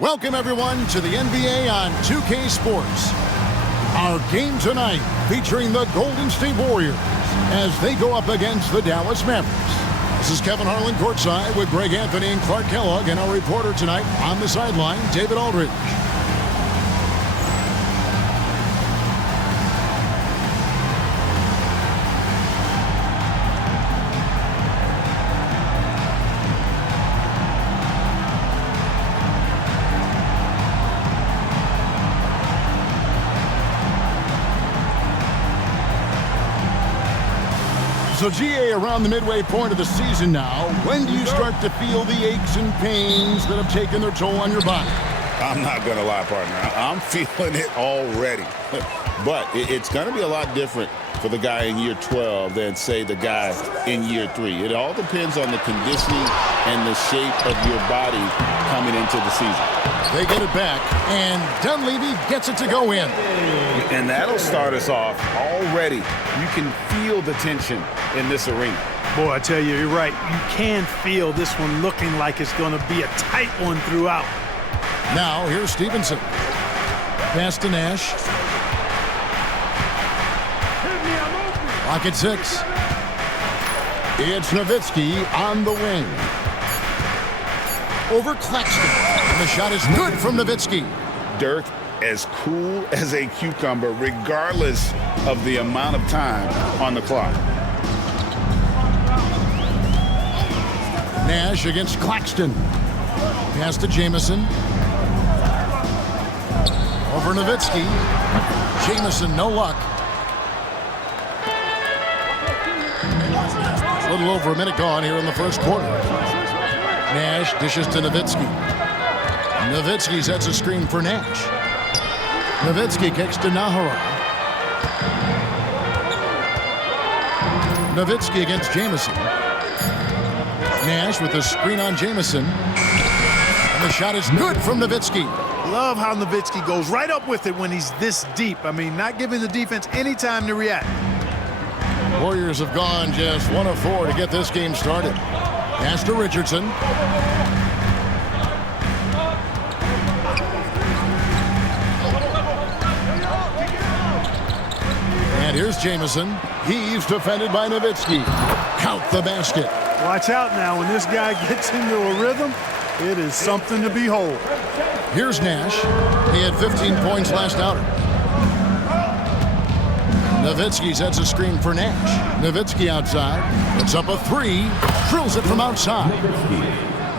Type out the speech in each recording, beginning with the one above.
Welcome, everyone, to the NBA on 2K Sports. Our game tonight featuring the Golden State Warriors as they go up against the Dallas Mavericks. This is Kevin Harlan courtside with Greg Anthony and Clark Kellogg, and our reporter tonight on the sideline, David Aldridge. So, GA, around the midway point of the season now, when do you start to feel the aches and pains that have taken their toll on your body? I'm not going to lie, partner. I'm feeling it already. But it's going to be a lot different for the guy in year 12 than, say, the guy in year 3. It all depends on the conditioning and the shape of your body coming into the season. They get it back, and Dunleavy gets it to go in. And that'll start us off already. You can feel the tension in this arena. Boy, I tell you, you're right. You can feel this one looking like it's going to be a tight one throughout. Now, here's Stevenson. Pass to Nash. Lock at 6. It's Nowitzki on the wing. Over Claxton. And the shot is good from Nowitzki. Dirk as cool as a cucumber, regardless of the amount of time on the clock. Nash against Claxton. Pass to Jamison. Over Nowitzki. Jamison, no luck. A little over a minute gone here in the first quarter. Nash dishes to Nowitzki. Nowitzki sets a screen for Nash. Nowitzki kicks to Nahara. Nowitzki against Jamison. Nash with a screen on Jamison. And the shot is good from Nowitzki. Love how Nowitzki goes right up with it when he's this deep. I mean, not giving the defense any time to react. Warriors have gone just 1 of 4 to get this game started. Pass to Richardson. And here's Jamison. He's defended by Nowitzki. Count the basket. Watch out now. When this guy gets into a rhythm, it is something to behold. Here's Nash. He had 15 points last outing. Nowitzki sets a screen for Nash. Nowitzki outside. It's up a 3. Drills it from outside.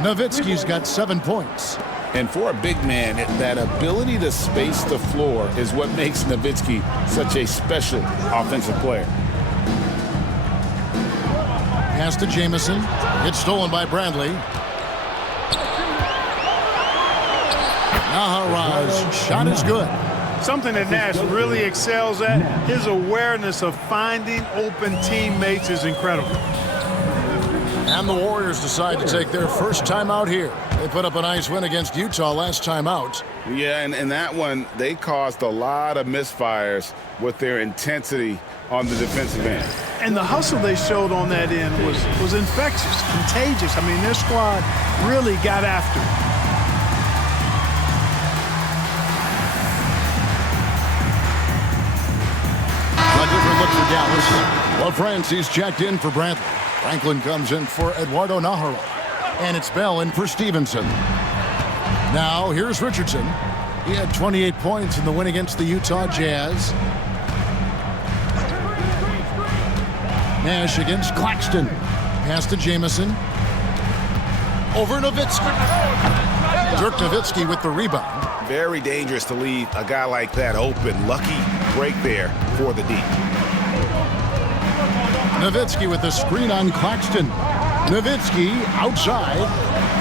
Nowitzki's got 7 points. And for a big man, that ability to space the floor is what makes Nowitzki such a special offensive player. Pass to Jamison. It's stolen by Bradley. Nahara's shot is good. Something that Nash really excels at, his awareness of finding open teammates is incredible. And the Warriors decide to take their first time out here. They put up a nice win against Utah last time out. Yeah, and in that one, they caused a lot of misfires with their intensity on the defensive end. And the hustle they showed on that end was infectious, contagious. I mean, their squad really got after it. A different look for Dallas. Well, Francie's checked in for Bradley. Franklin comes in for Eduardo Nahara. And it's Bell in for Stevenson. Now, here's Richardson. He had 28 points in the win against the Utah Jazz. Nash against Claxton. Pass to Jamison. Over Nowitzki. Dirk Nowitzki with the rebound. Very dangerous to leave a guy like that open. Lucky break there for the D. Nowitzki with the screen on Claxton. Nowitzki outside.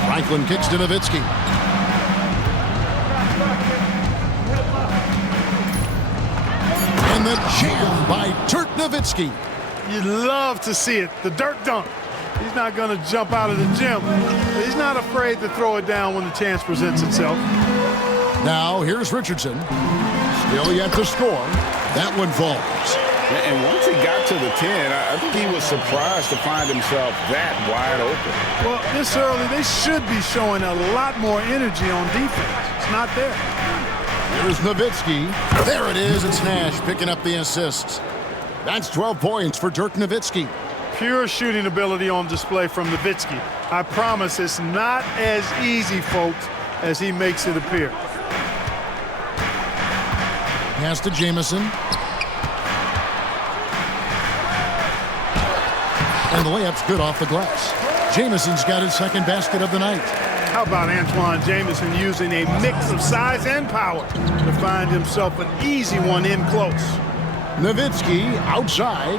Franklin kicks to Nowitzki. And the jam by Dirk Nowitzki. You'd love to see it. The Dirk dunk. He's not going to jump out of the gym. He's not afraid to throw it down when the chance presents itself. Now here's Richardson. Still yet to score. That one falls. And once he got to the 10, I think he was surprised to find himself that wide open. Well, this early, they should be showing a lot more energy on defense. It's not there. Here's Nowitzki. There it is. It's Nash picking up the assists. That's 12 points for Dirk Nowitzki. Pure shooting ability on display from Nowitzki. I promise it's not as easy, folks, as he makes it appear. Pass to Jamison. And the layup's good off the glass. Jamison's got his second basket of the night. How about Antoine Jamison using a mix of size and power to find himself an easy one in close? Nowitzki outside.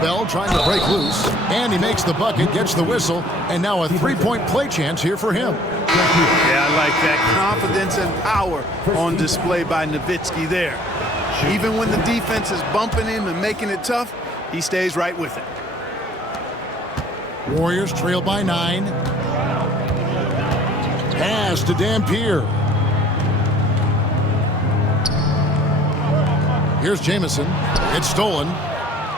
Bell trying to break loose, and he makes the bucket, gets the whistle, and now a three-point play chance here for him. Yeah, I like that confidence and power on display by Nowitzki there. Even when the defense is bumping him and making it tough, he stays right with it. Warriors trail by 9. Pass to Dampier. Here's Jamison. It's stolen.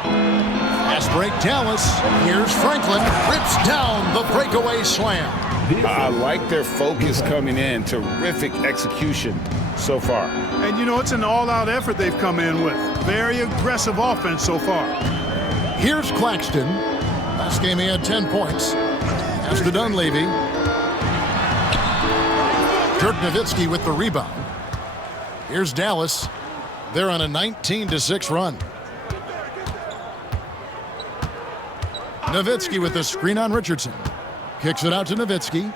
Fast break, Dallas. Here's Franklin. Rips down the breakaway slam. I like their focus coming in. Terrific execution so far. And, you know, it's an all-out effort they've come in with. Very aggressive offense so far. Here's Claxton. Last game he had 10 points. Pass to Dunleavy. Dirk Nowitzki with the rebound. Here's Dallas. They're on a 19-6 run. Nowitzki with the screen on Richardson. Kicks it out to Nowitzki.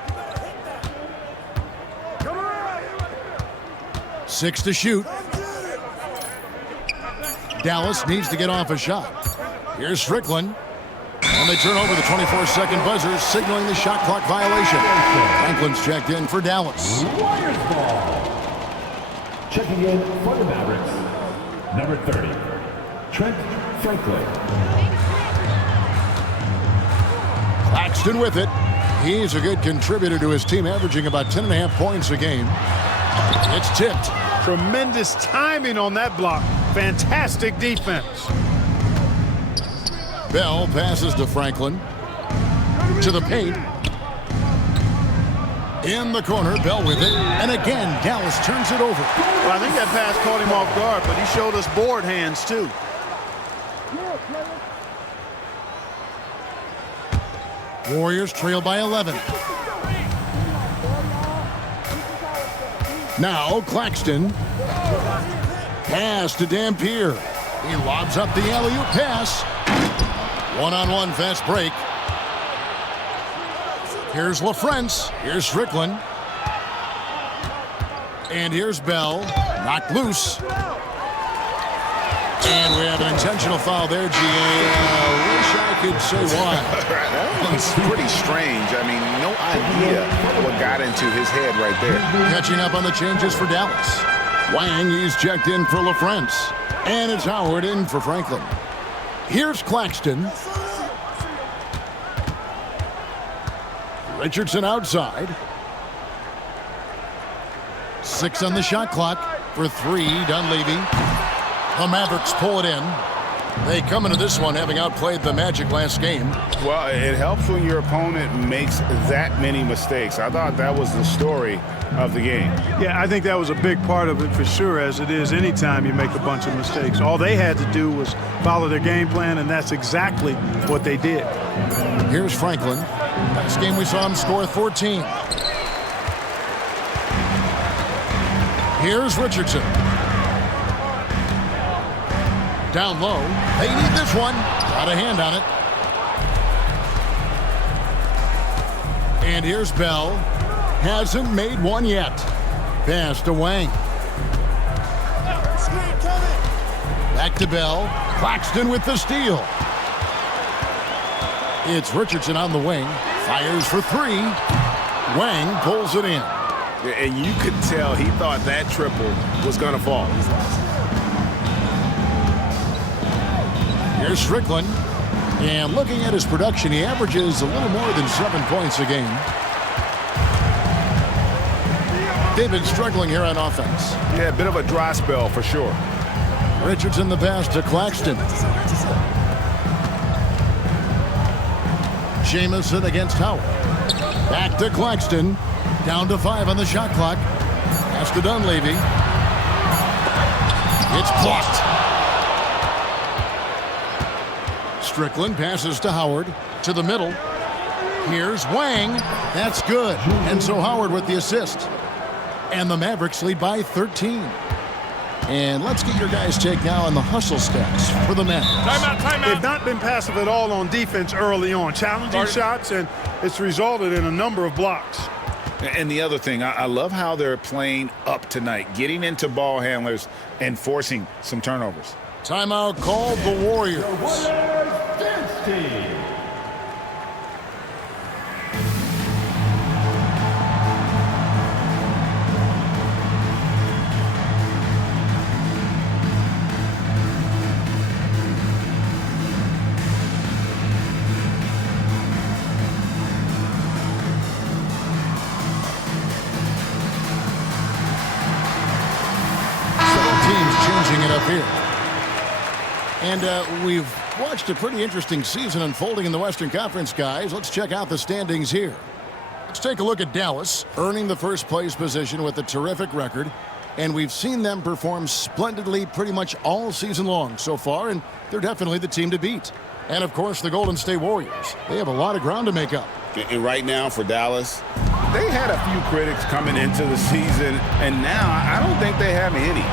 6 to shoot. Dallas needs to get off a shot. Here's Strickland. And they turn over the 24-second buzzer, signaling the shot clock violation. Franklin's checked in for Dallas. Warriors ball. Checking in for the Mavericks, number 30, Trent Franklin. Claxton with it. He's a good contributor to his team, averaging about 10.5 points a game. It's tipped. Tremendous timing on that block. Fantastic defense. Bell passes to Franklin. To the paint. In the corner, Bell with it. And again, Dallas turns it over. Well, I think that pass caught him off guard, but he showed us board hands, too. Warriors trail by 11. Now Claxton. Pass to Dampier. He lobs up the alley-oop pass. One-on-one fast break. Here's LaFrance. Here's Strickland. And here's Bell. Knocked loose. And we have an intentional foul there, GA. Wish I could say why. That one's pretty strange. I mean, no idea what got into his head right there. Catching up on the changes for Dallas. Wang, he's checked in for LaFrance. And it's Howard in for Franklin. Here's Claxton. Richardson outside. 6 on the shot clock for 3, Dunleavy. The Mavericks pull it in. They come into this one having outplayed the Magic last game. Well, it helps when your opponent makes that many mistakes. I thought that was the story of the game. Yeah, I think that was a big part of it for sure, as it is anytime you make a bunch of mistakes. All they had to do was follow their game plan, and that's exactly what they did. Here's Franklin. Last game we saw him score 14. Here's Richardson. Down low. They need this one. Got a hand on it. And here's Bell. Hasn't made one yet. Pass to Wang. Back to Bell. Claxton with the steal. It's Richardson on the wing. Fires for 3. Wang pulls it in. And you could tell he thought that triple was going to fall. Here's Strickland. And looking at his production, he averages a little more than 7 points a game. They've been struggling here on offense. Yeah, a bit of a dry spell for sure. Richardson the pass to Claxton. Jamison against Howard. Back to Claxton. Down to 5 on the shot clock. Pass to Dunleavy. It's blocked. Strickland passes to Howard. To the middle. Here's Wang. That's good. And so Howard with the assist. And the Mavericks lead by 13. And let's get your guys' take now on the hustle stats for the men. Timeout. They've not been passive at all on defense early on. Challenging shots, and it's resulted in a number of blocks. And the other thing, I love how they're playing up tonight, getting into ball handlers and forcing some turnovers. Timeout called the Warriors. Dance team. It up here. And we've watched a pretty interesting season unfolding in the Western Conference, guys. Let's check out the standings here. Let's take a look at Dallas, earning the first place position with a terrific record. And we've seen them perform splendidly pretty much all season long so far, and they're definitely the team to beat. And, of course, the Golden State Warriors. They have a lot of ground to make up. And right now for Dallas, they had a few critics coming into the season, and now I don't think they have any.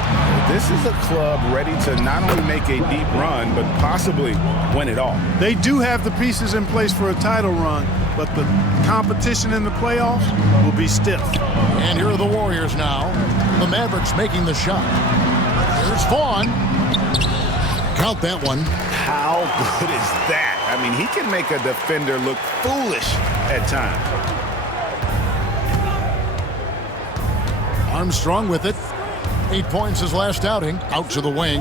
This is a club ready to not only make a deep run, but possibly win it all. They do have the pieces in place for a title run, but the competition in the playoffs will be stiff. And here are the Warriors now. The Mavericks making the shot. Here's Vaughn. Count that one. How good is that? I mean, he can make a defender look foolish at times. Armstrong with it. 8 points his last outing. Out to the wing.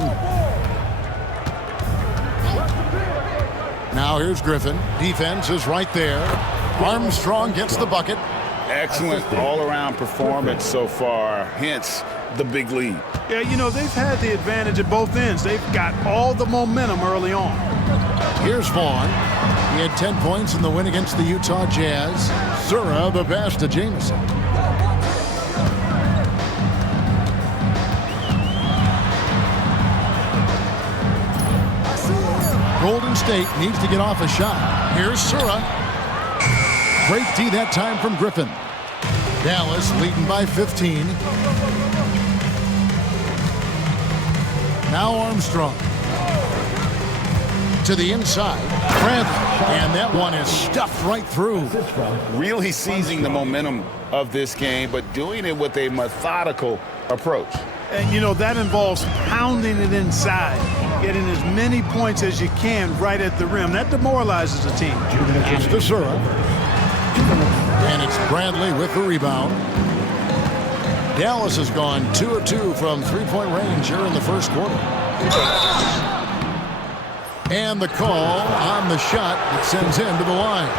Now here's Griffin. Defense is right there. Armstrong gets the bucket. Excellent all-around performance so far, hence the big lead. Yeah, you know, they've had the advantage at both ends. They've got all the momentum early on. Here's Vaughn. He had 10 points in the win against the Utah Jazz. Sura the pass to Jamison. Golden State needs to get off a shot. Here's Sura. Great D that time from Griffin. Dallas leading by 15. Now Armstrong. To the inside. Bradley. And that one is stuffed right through. Really seizing the momentum of this game, but doing it with a methodical approach. And, you know, that involves pounding it inside, getting as many points as you can right at the rim. That demoralizes a team. Pass to Sura. And it's Bradley with the rebound. Dallas has gone 2 of 2 from three-point range here in the first quarter. And the call on the shot that sends him to the line.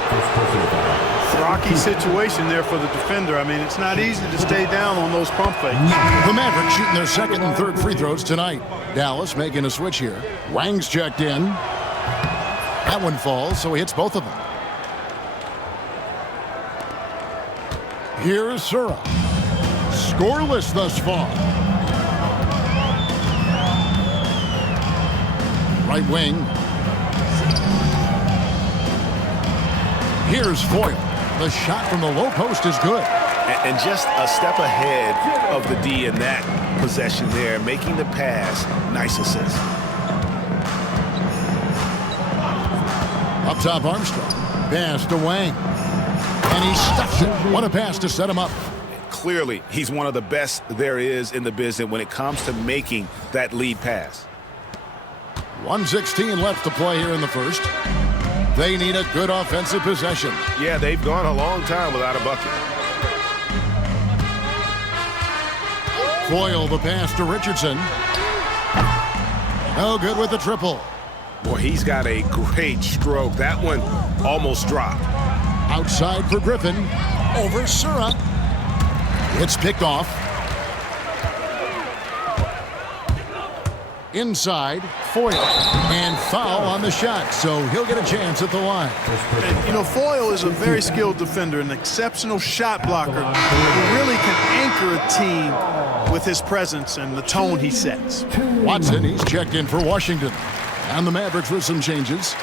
Rocky situation there for the defender. I mean, it's not easy to stay down on those pump fakes. The Mavericks shooting their second and third free throws tonight. Dallas making a switch here. Wang's checked in. That one falls, so he hits both of them. Here is Sura. Scoreless thus far. Right wing. Here's Foyle. The shot from the low post is good. And just a step ahead of the D in that possession there, making the pass. Nice assist. Up top, Armstrong. Pass to Wang. And he stuffs it. What a pass to set him up. Clearly, he's one of the best there is in the business when it comes to making that lead pass. 1:16 left to play here in the first. They need a good offensive possession. Yeah, they've gone a long time without a bucket. Foyle the pass to Richardson. No good with the triple. Boy, he's got a great stroke. That one almost dropped. Outside for Griffin. Over Sura. It's picked off. Inside, Foyle, and foul on the shot, so he'll get a chance at the line. And, you know, Foyle is a very skilled defender, an exceptional shot blocker who really can anchor a team with his presence and the tone he sets. Watson, he's checked in for Washington. And the Mavericks with some changes.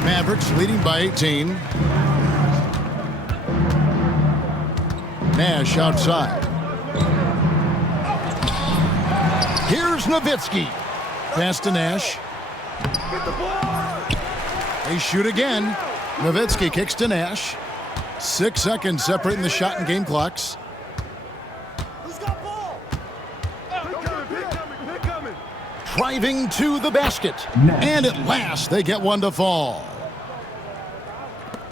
Mavericks leading by 18. Nash outside. Here's Nowitzki. Pass to Nash. They shoot again. Nowitzki kicks to Nash. 6 seconds separating the shot and game clocks. Driving to the basket. And at last, they get one to fall.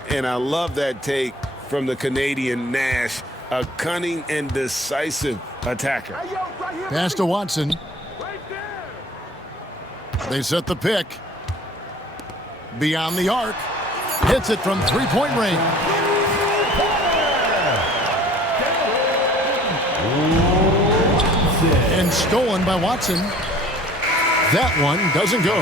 And I love that take from the Canadian Nash. A cunning and decisive attacker. Pass to Watson. They set the pick. Beyond the arc. Hits it from three-point range. And stolen by Watson. That one doesn't go.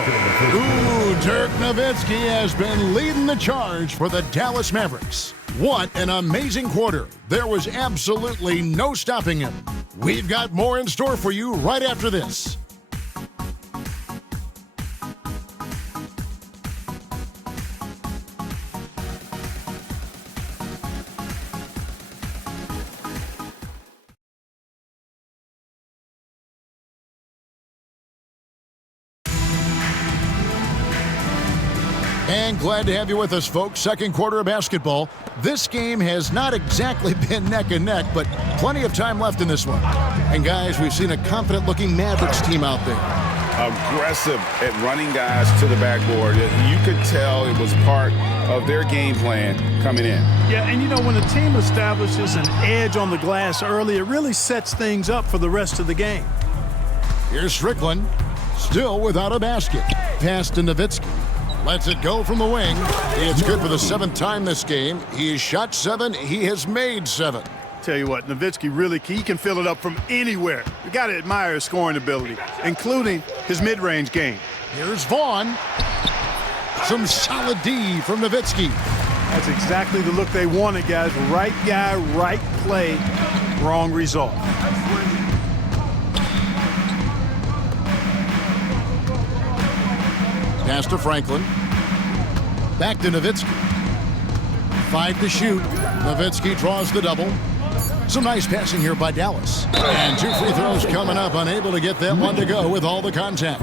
Ooh, Dirk Nowitzki has been leading the charge for the Dallas Mavericks. What an amazing quarter. There was absolutely no stopping him. We've got more in store for you right after this. And glad to have you with us, folks. Second quarter of basketball. This game has not exactly been neck and neck, but plenty of time left in this one. And guys, we've seen a confident-looking Mavericks team out there. Aggressive at running guys to the backboard. You could tell it was part of their game plan coming in. Yeah, and you know, when a team establishes an edge on the glass early, it really sets things up for the rest of the game. Here's Strickland, still without a basket. Pass to Nowitzki. Lets it go from the wing. It's good for the 7th time this game. He has shot 7. He has made 7. Tell you what, Nowitzki really, he can fill it up from anywhere. You got to admire his scoring ability, including his mid-range game. Here's Vaughn. Some solid D from Nowitzki. That's exactly the look they wanted, guys. Right guy, right play, wrong result. Pass to Franklin. Back to Nowitzki. 5 to shoot. Nowitzki draws the double. Some nice passing here by Dallas. And 2 free throws coming up. Unable to get that one to go with all the contact.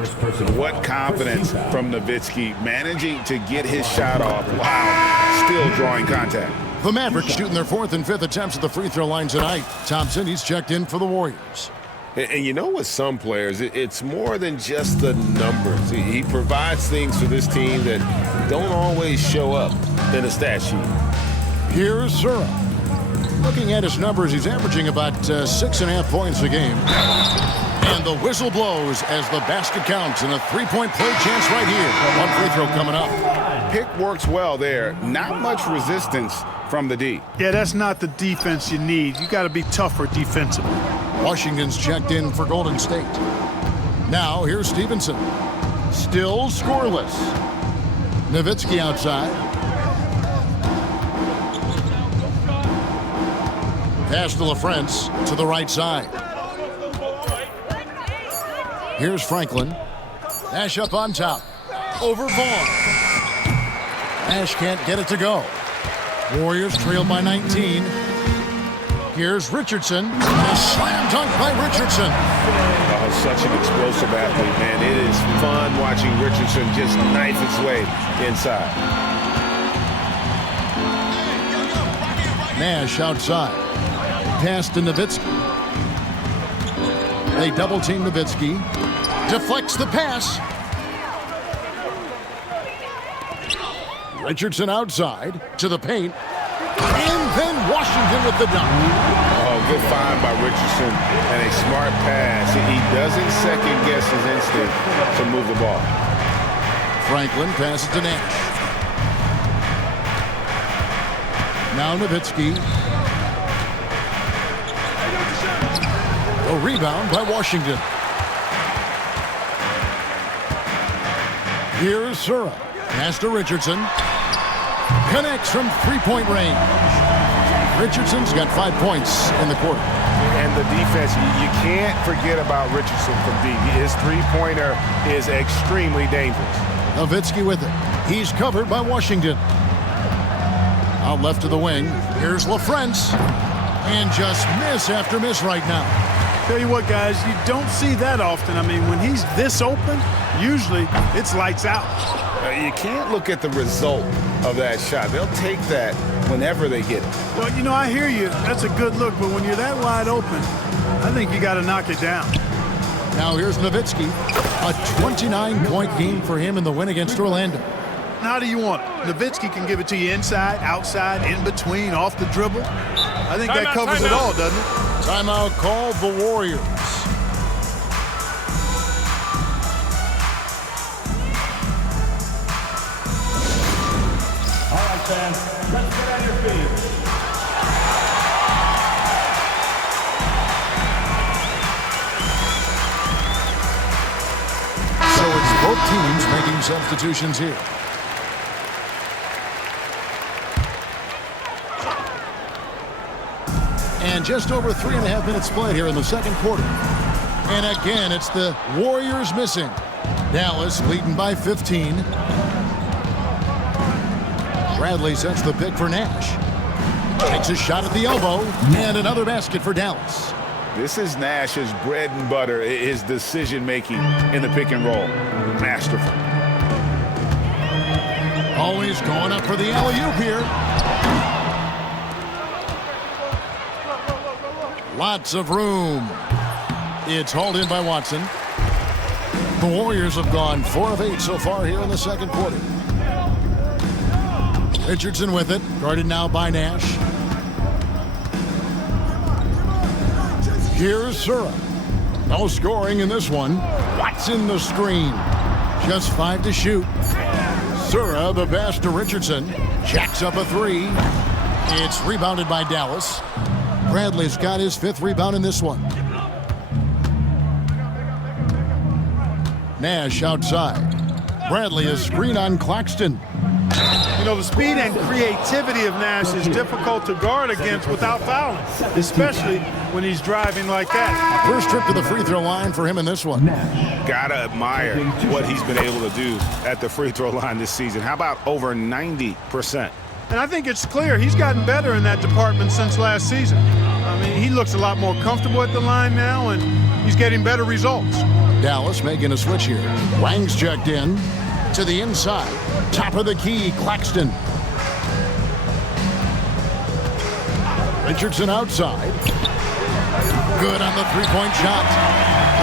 What confidence from Nowitzki, managing to get his shot off while still drawing contact. The Mavericks shooting their 4th and 5th attempts at the free throw line tonight. Thompson, he's checked in for the Warriors. And you know, with some players, it's more than just the numbers. He provides things for this team that don't always show up in a stat sheet. Here's Zura. Looking at his numbers, he's averaging about 6.5 points a game. And the whistle blows as the basket counts, and a 3-point play chance right here. One free throw coming up. Pick works well there. Not much resistance from the D. Yeah, that's not the defense you need. You got to be tougher defensively. Washington's checked in for Golden State. Now here's Stevenson. Still scoreless. Nowitzki outside. Pass to LaFrance to the right side. Here's Franklin. Nash up on top. Over Vaughn. Nash can't get it to go. Warriors trail by 19. Here's Richardson. A slam dunk by Richardson. Oh, such an explosive athlete, man. It is fun watching Richardson just knife its way inside. Nash outside. Pass to Nowitzki. They double team Nowitzki. Deflects the pass. Richardson outside to the paint. And then Washington with the dunk. Oh, good find by Richardson and a smart pass. He doesn't second guess his instinct to move the ball. Franklin passes to Nash. Now Nowitzki. A rebound by Washington. Here's Sura. Pass to Richardson. Connects from three-point range. Richardson's got 5 points in the quarter. And the defense, you can't forget about Richardson from deep. His three-pointer is extremely dangerous. Nowitzki with it. He's covered by Washington. Out left to the wing. Here's LaFrance. And just miss after miss right now. Tell you what, guys, you don't see that often. I mean, when he's this open, usually it's lights out. You can't look at the result of that shot. They'll take that whenever they get it. Well, you know, I hear you. That's a good look, but when you're that wide open, I think you got to knock it down. Now here's Nowitzki. A 29-point game for him in the win against Orlando. How do you want it? Nowitzki can give it to you inside, outside, in between, off the dribble. I think that covers it all, doesn't it? Timeout called the Warriors. All right, fans, let's get on your feet. So it's both teams making substitutions here. And just over 3.5 minutes played here in the second quarter. And again, it's the Warriors missing. Dallas leading by 15. Bradley sets the pick for Nash. Takes a shot at the elbow. And another basket for Dallas. This is Nash's bread and butter, his decision-making in the pick and roll. Masterful. Always going up for the alley-oop here. Lots of room. It's hauled in by Watson. The Warriors have gone 4 of 8 so far here in the second quarter. Richardson with it, guarded now by Nash. Here's Sura. No scoring in this one. Watson the screen. Just 5 to shoot. Sura the pass to Richardson. Jacks up a 3. It's rebounded by Dallas. Bradley's got his 5th rebound in this one. Nash outside. Bradley a screen on Claxton. You know, the speed and creativity of Nash is difficult to guard against without fouling, especially when he's driving like that. First trip to the free throw line for him in this one. Gotta admire what he's been able to do at the free throw line this season. How about over 90%? And I think it's clear he's gotten better in that department since last season. I mean, he looks a lot more comfortable at the line now, and he's getting better results. Dallas making a switch here. Wang's checked in to the inside. Top of the key, Claxton. Richardson outside. Good on the three-point shot.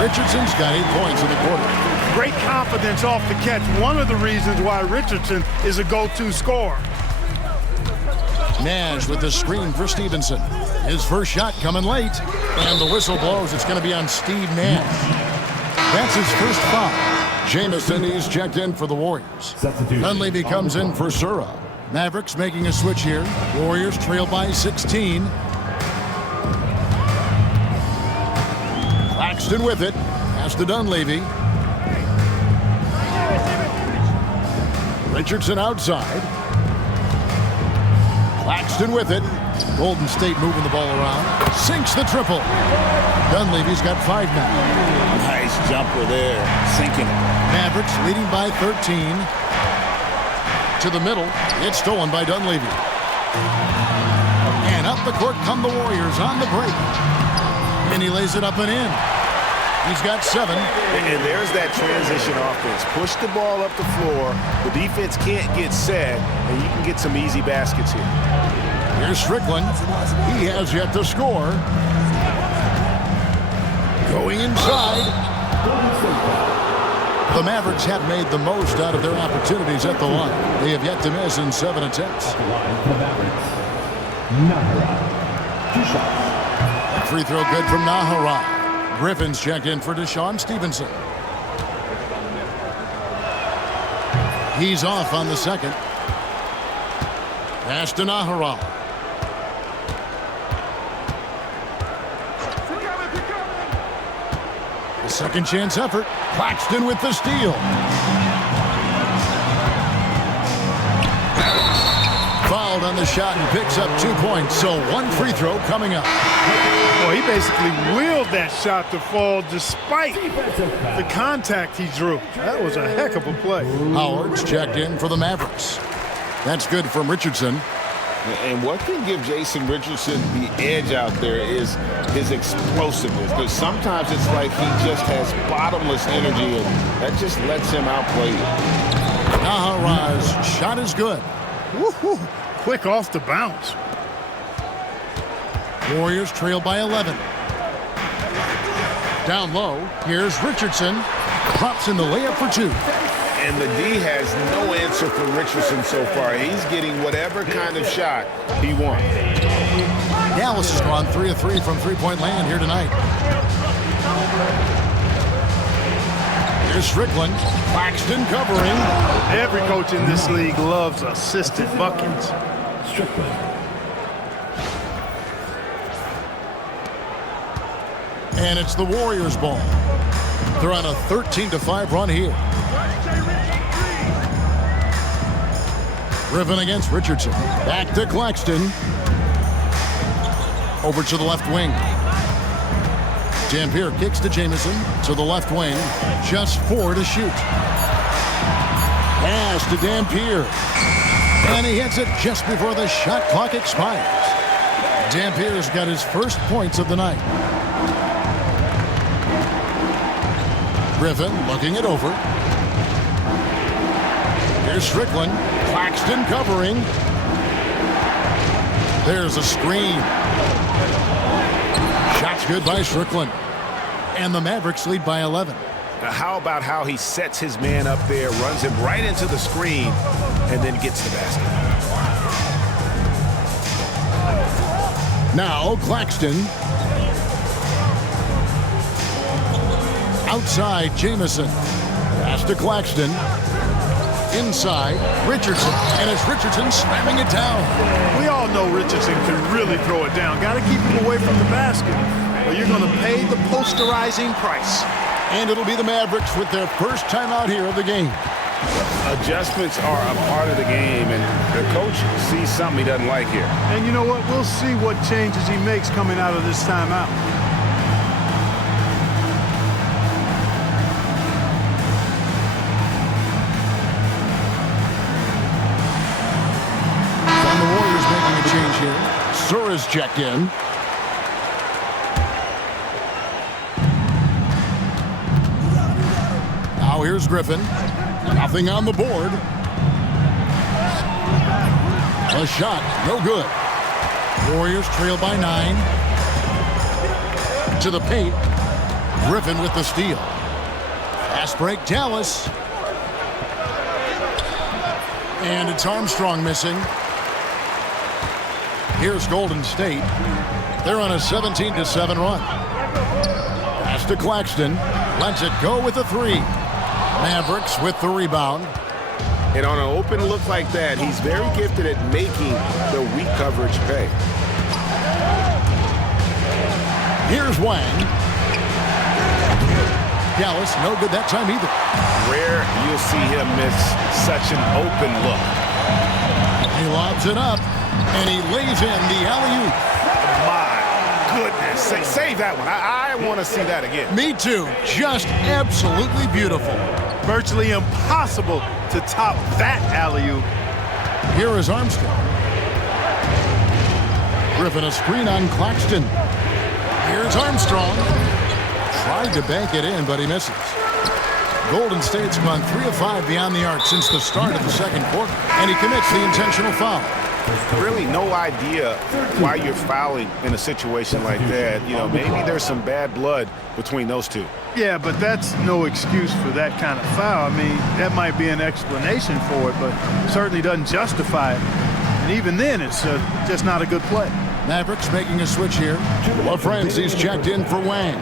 Richardson's got 8 points in the quarter. Great confidence off the catch. One of the reasons why Richardson is a go-to scorer. Nash with the screen for Stevenson. His first shot coming late. And the whistle blows. It's going to be on Steve Nash. That's his first foul. Jamison, he's checked in for the Warriors. Dunleavy comes in for Sura. Mavericks making a switch here. Warriors trail by 16. Claxton with it. Pass to Dunleavy. Richardson outside. Claxton with it. Golden State moving the ball around. Sinks the triple. Dunleavy's got 5 now. Nice jumper there, sinking it. Mavericks leading by 13. To the middle. It's stolen by Dunleavy. And up the court come the Warriors on the break. And he lays it up and in. He's got 7. And there's that transition offense. Push the ball up the floor. The defense can't get set, and you can get some easy baskets here. Here's Strickland. He has yet to score. Going inside. The Mavericks have made the most out of their opportunities at the line. They have yet to miss in 7 attempts. Free throw good from Nahara. Griffin's checked in for Deshaun Stevenson. He's off on the second. Pass to Nahara. Second chance effort. Claxton with the steal. Fouled on the shot and picks up 2 points. So one free throw coming up. Well, he basically willed that shot to fall despite the contact he drew. That was a heck of a play. Howard's checked in for the Mavericks. That's good from Richardson. And what can give Jason Richardson the edge out there is his explosiveness. Because sometimes it's like he just has bottomless energy, and that just lets him outplay you. Naharaz's shot is good. Woo-hoo. Quick off the bounce. Warriors trail by 11. Down low, here's Richardson. Drops in the layup for 2. And the D has no answer for Richardson so far. He's getting whatever kind of shot he wants. Dallas has gone 3 of 3 from three-point land here tonight. Here's Strickland. Claxton covering. Every coach in this league loves assisted buckets. Strickland. And it's the Warriors' ball. They're on a 13-5 run here. Griffin against Richardson. Back to Claxton. Over to the left wing. Dampier kicks to Jamison to the left wing. Just 4 to shoot. Pass to Dampier. And he hits it just before the shot clock expires. Dampier's got his first points of the night. Griffin looking it over. Here's Strickland. Claxton covering. There's a screen. Shot's good by Strickland. And the Mavericks lead by 11. Now how about how he sets his man up there, runs him right into the screen, and then gets the basket. Now Claxton. Outside, Jamison. Pass to Claxton. Inside, Richardson. And it's Richardson slamming it down. We all know Richardson can really throw it down. Got to keep him away from the basket, or you're going to pay the posterizing price. And it'll be the Mavericks with their first time out here of the game. Adjustments are a part of the game, and the coach sees something he doesn't like here. And you know what? We'll see what changes he makes coming out of this timeout. Sura's checked in. Now here's Griffin. Nothing on the board. A shot, no good. Warriors trail by 9. To the paint. Griffin with the steal. Fast break, Dallas. And it's Armstrong missing. Here's Golden State. They're on a 17-7 run. Pass to Claxton. Lets it go with a 3. Mavericks with the rebound. And on an open look like that, he's very gifted at making the weak coverage pay. Here's Wang. Dallas, no good that time either. Rare you'll see him miss such an open look. He lobs it up. And he lays in the alley-oop. My goodness. Save that one. I want to see that again. Me too. Just absolutely beautiful. Virtually impossible to top that alley-oop. Here is Armstrong. Griffin a screen on Claxton. Here's Armstrong. Tried to bank it in, but he misses. Golden State's gone 3 of 5 beyond the arc since the start of the second quarter. And he commits the intentional foul. Really no idea why you're fouling in a situation like that. You know, maybe there's some bad blood between those two. Yeah, but that's no excuse for that kind of foul. I mean, that might be an explanation for it, but certainly doesn't justify it. And even then, it's just not a good play. Mavericks making a switch here. LaFrance's checked in for Wang.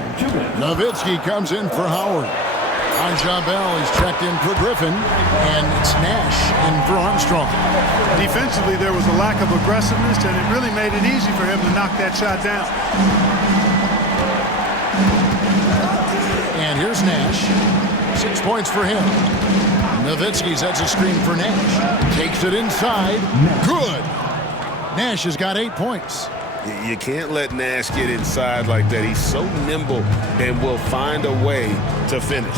Nowitzki comes in for Howard. Jabel is checked in for Griffin, and it's Nash in for Armstrong. Defensively, there was a lack of aggressiveness, and it really made it easy for him to knock that shot down. And And here's Nash. 6 points for him. Nowitzki sets a screen for Nash. Takes it inside. Good. Nash has got 8 points. You can't let Nash get inside like that. He's so nimble and will find a way to finish.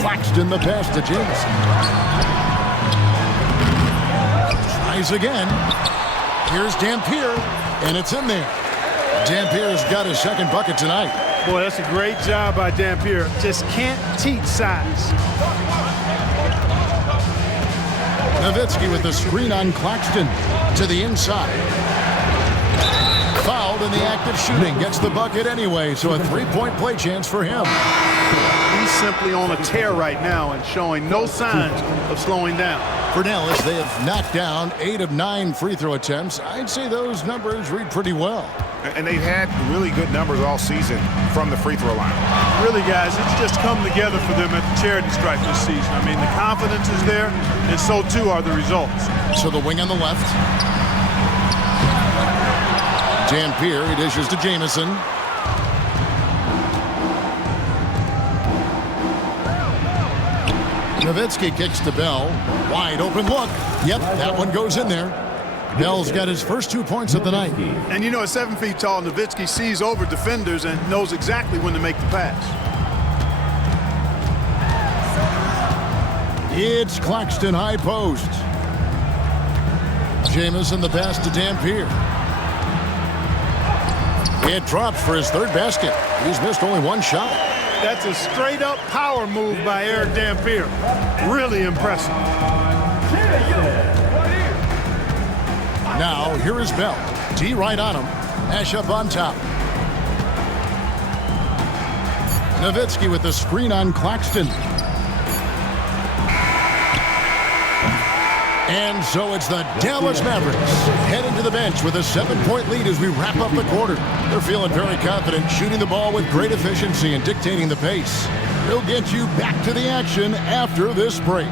Claxton the pass to Jameson. Tries again. Here's Dampier, and it's in there. Dampier's got his second bucket tonight. Boy, that's a great job by Dampier. Just can't teach size. Nowitzki with the screen on Claxton to the inside. Fouled in the act of shooting. Gets the bucket anyway, so a 3-point play chance for him. He's simply on a tear right now and showing no signs of slowing down. For Dallas, they have knocked down 8 of 9 free throw attempts. I'd say those numbers read pretty well. And they've had really good numbers all season from the free throw line. Really, guys, it's just come together for them at the charity stripe this season. I mean, the confidence is there, and so too are the results. So the wing on the left. Dampier, he dishes to Jameson. Nowitzki kicks to Bell. Wide open look. Yep, that one goes in there. Bell's got his first 2 points of the night. And you know, at 7 feet tall, Nowitzki sees over defenders and knows exactly when to make the pass. It's Claxton high post. Jameson the pass to Dampier. It drops for his third basket. He's missed only 1 shot. That's a straight-up power move by Eric Dampier. Really impressive. Now, here is Bell. D right on him. Nash up on top. Nowitzki with the screen on Claxton. And so it's the Dallas Mavericks heading to the bench with a 7-point lead as we wrap up the quarter. They're feeling very confident, shooting the ball with great efficiency and dictating the pace. They'll get you back to the action after this break.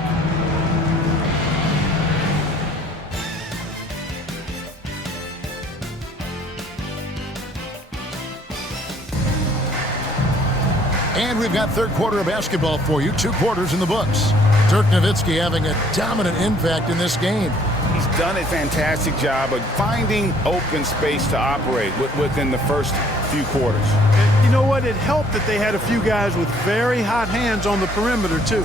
And we've got third quarter of basketball for you. 2 quarters in the books. Dirk Nowitzki having a dominant impact in this game. He's done a fantastic job of finding open space to operate within the first few quarters. And you know what? It helped that they had a few guys with very hot hands on the perimeter, too.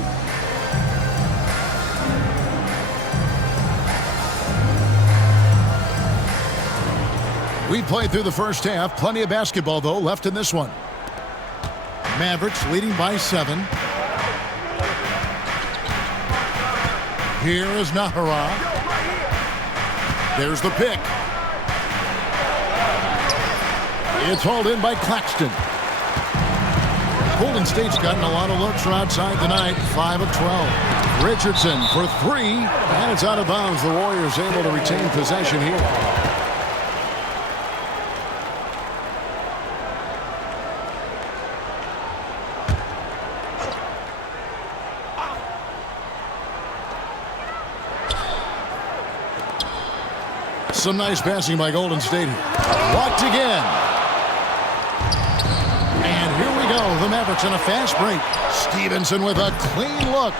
We played through the first half. Plenty of basketball, though, left in this one. Mavericks leading by 7. Here is Nahara. There's the pick. It's hauled in by Claxton. Golden State's gotten a lot of looks from outside tonight. 5 of 12. Richardson for 3. And it's out of bounds. The Warriors able to retain possession here. Some nice passing by Golden State here. Blocked again. And here we go. The Mavericks on a fast break. Stevenson with a clean look.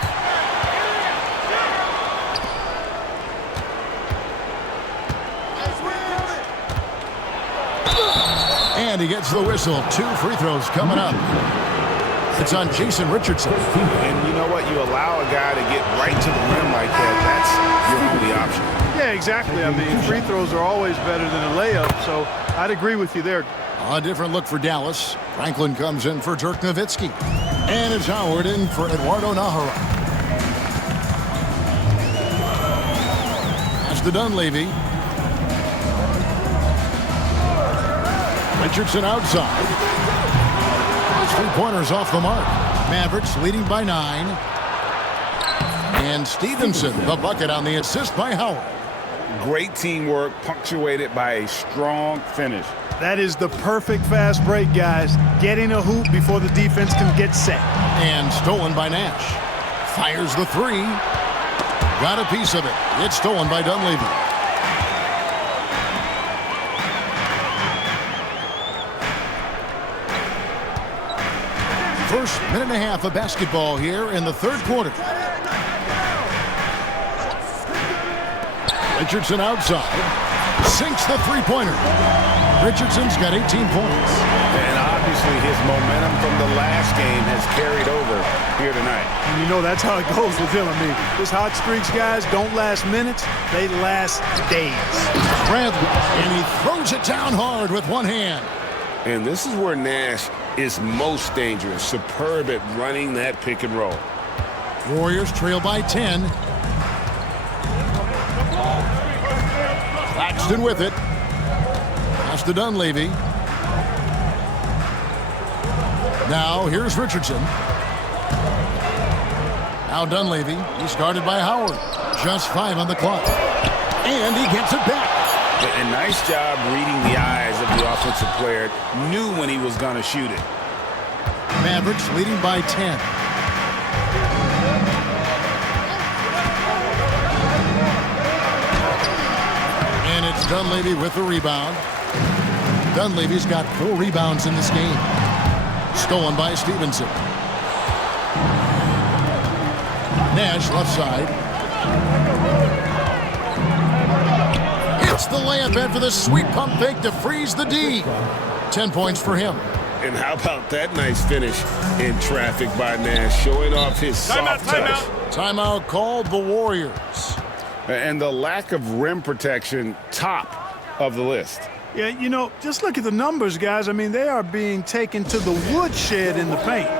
And he gets the whistle. 2 free throws coming up. It's on Jason Richardson. And you know what? You allow a guy to get right to the rim like that. That's your only option. Yeah, exactly. I mean, free throws are always better than a layup, so I'd agree with you there. A different look for Dallas. Franklin comes in for Dirk Nowitzki. And it's Howard in for Eduardo Nahara. That's to Dunleavy. Richardson outside. His 3-pointers off the mark. Mavericks leading by 9. And Stevenson, the bucket on the assist by Howard. Great teamwork, punctuated by a strong finish. That is the perfect fast break, guys. Getting a hoop before the defense can get set. And stolen by Nash. Fires the 3. Got a piece of it. It's stolen by Dunleavy. first minute and a half of basketball here in the third quarter. Richardson outside. Sinks the three-pointer. Richardson's got 18 points. And obviously his momentum from the last game has carried over here tonight. And you know that's how it goes with him. I mean, his hot streaks, guys, don't last minutes. They last days. Bradley, and he throws it down hard with one hand. And this is where Nash is most dangerous. Superb at running that pick and roll. Warriors trail by 10. Claxton with it. Pass to Dunleavy. Now here's Richardson. Now Dunleavy. He's guarded by Howard. Just 5 on the clock. And he gets it back. A nice job reading the eyes of the offensive player. Knew when he was going to shoot it. Mavericks leading by 10. And it's Dunleavy with the rebound. Dunleavy's got 4 rebounds in this game. Stolen by Stevenson. Nash left side. Hits the layup after the sweet pump fake to freeze the D. 10 points for him. And how about that nice finish in traffic by Nash, showing off his soft touch. Timeout called the Warriors. And the lack of rim protection, top of the list. Yeah, you know, just look at the numbers, guys. I mean, they are being taken to the woodshed in the paint.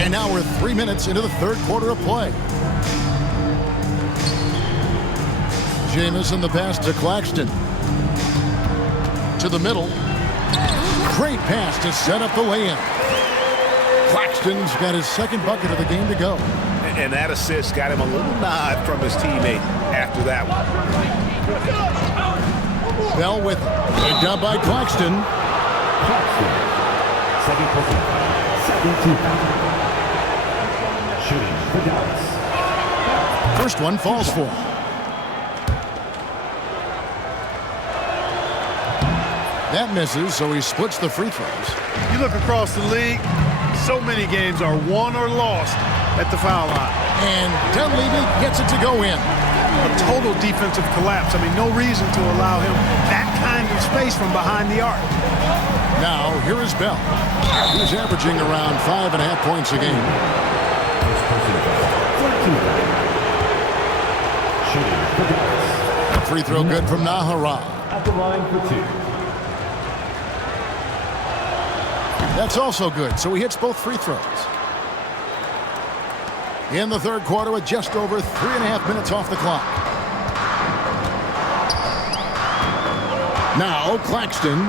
And now we're 3 minutes into the third quarter of play. Jamison the pass to Claxton. To the middle. Great pass to set up the lay-in. Claxton's got his second bucket of the game to go. And that assist got him a little nod from his teammate after that one. Bell with it. Picked up by Claxton. Second possession. Second two. Shooting for Dallas. First one falls for him. That misses, so he splits the free throws. You look across the league, so many games are won or lost at the foul line. And Dunleavy gets it to go in. A total defensive collapse. I mean, no reason to allow him that kind of space from behind the arc. Now, here is Bell. He's averaging around 5.5 points a game. Shooting for Dallas. A free throw good from Nahara. At the line for 2. That's also good, so he hits both free throws. In the third quarter with just over 3.5 minutes off the clock. Now, Claxton.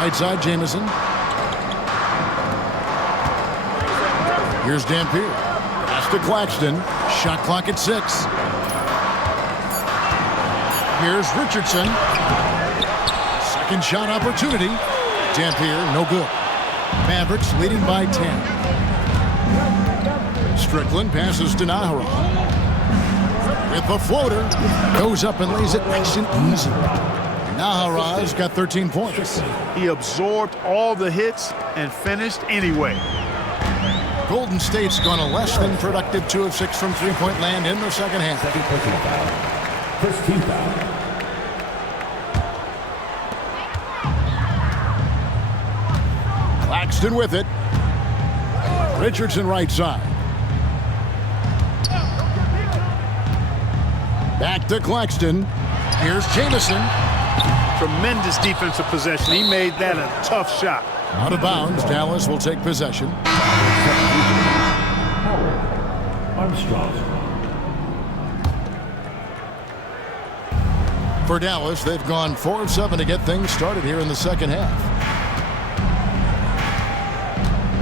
Right side, Jamison. Here's Dampier. Pass to Claxton. Shot clock at 6. Here's Richardson. Second shot opportunity. Dampier, no good. Mavericks leading by 10. Strickland passes to Nahara. With the floater. Goes up and lays it nice and easy. Nahara's got 13 points. He absorbed all the hits and finished anyway. Golden State's gone a less than productive 2 of 6 from three-point land in the second half. Second personal foul. First team foul. Claxton with it. Richardson right side. Back to Claxton. Here's Jamison. Tremendous defensive possession. He made that a tough shot. Out of bounds. Dallas will take possession. Armstrong. For Dallas, they've gone 4 of 7 to get things started here in the second half.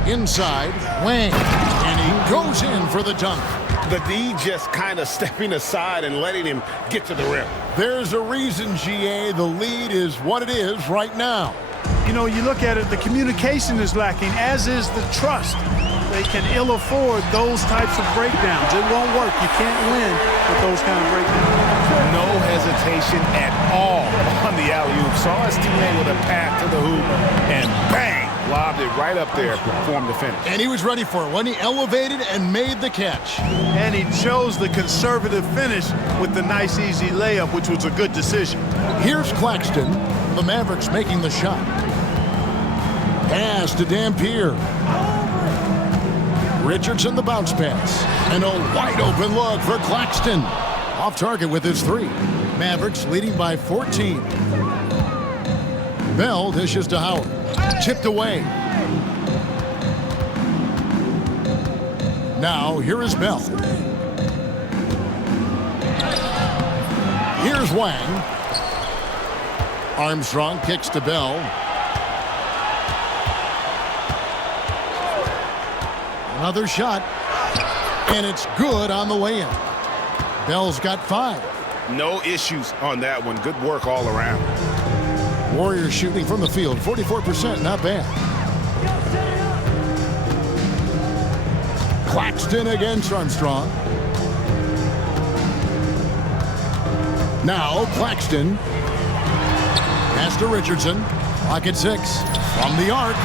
Inside, Wang. And he goes in for the dunk. The D just kind of stepping aside and letting him get to the rim. There's a reason, GA, the lead is what it is right now. You know, you look at it, the communication is lacking, as is the trust. They can ill afford those types of breakdowns. It won't work. You can't win with those kind of breakdowns. No hesitation at all on the alley-oop. Saw his teammate with a path to the hoop, and bang, lobbed it right up there for him to finish. And he was ready for it when he elevated and made the catch. And he chose the conservative finish with the nice, easy layup, which was a good decision. Here's Claxton. The Mavericks making the shot. Pass to Dampier. Richardson the bounce pass. And a wide open look for Claxton. Off target with his three. Mavericks leading by 14. Bell dishes to Howard. Chipped away. Now here is Bell. Here's Wang. Armstrong kicks to Bell. Another shot, and it's good on the way in. Bell's got 5. No issues on that one. Good work all around. Warriors shooting from the field, 44%, not bad. Claxton against Armstrong. Now Claxton. Pass to Richardson. Clock at 6. From the arc.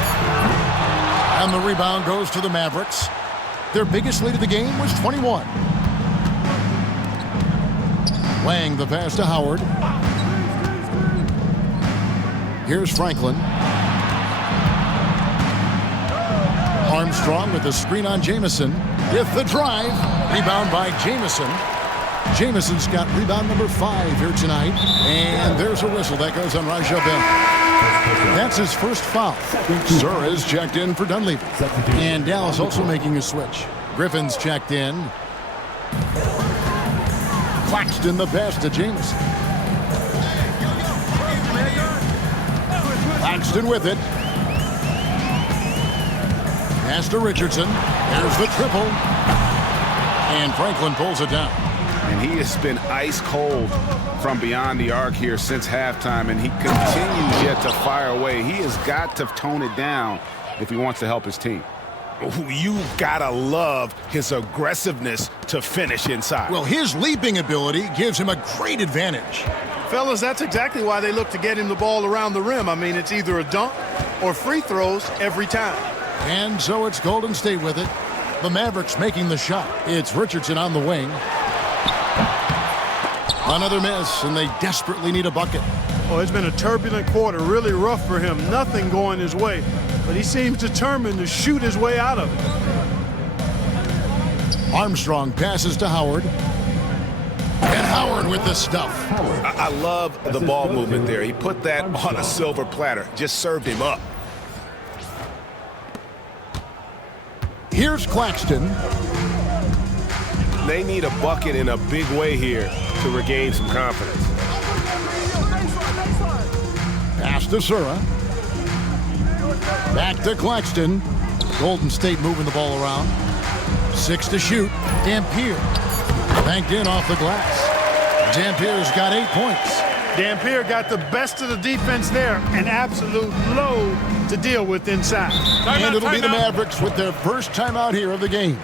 And the rebound goes to the Mavericks. Their biggest lead of the game was 21. Wang the pass to Howard. Here's Franklin. Armstrong with the screen on Jamison. With the drive. Rebound by Jamison. Jamison's got rebound number 5 here tonight. And there's a whistle that goes on Raja Bell. That's his first foul. Zura's checked in for Dunleavy. And Dallas also making a switch. Griffin's checked in. Claxton the pass to Jamison. Claxton with it. Pass to Richardson. There's the triple. And Franklin pulls it down. And he has been ice cold from beyond the arc here since halftime, and he continues yet to fire away. He has got to tone it down if he wants to help his team. You've got to love his aggressiveness to finish inside. Well, his leaping ability gives him a great advantage. Fellas, that's exactly why they look to get him the ball around the rim. I mean, it's either a dunk or free throws every time. And so it's Golden State with it. The Mavericks making the shot. It's Richardson on the wing. Another miss, and they desperately need a bucket. Oh, it's been a turbulent quarter, really rough for him. Nothing going his way, but he seems determined to shoot his way out of it. Armstrong passes to Howard. And Howard with the stuff. I love the ball movement there. He put that on a silver platter, just served him up. Here's Claxton. They need a bucket in a big way here to regain some confidence. Pass to Zura. Back to Claxton. Golden State moving the ball around. 6 to shoot. Dampier. Banked in off the glass. Dampier's got 8 points. Dampier got the best of the defense there. An absolute load to deal with inside. And it'll be the Mavericks with their first timeout here of the game.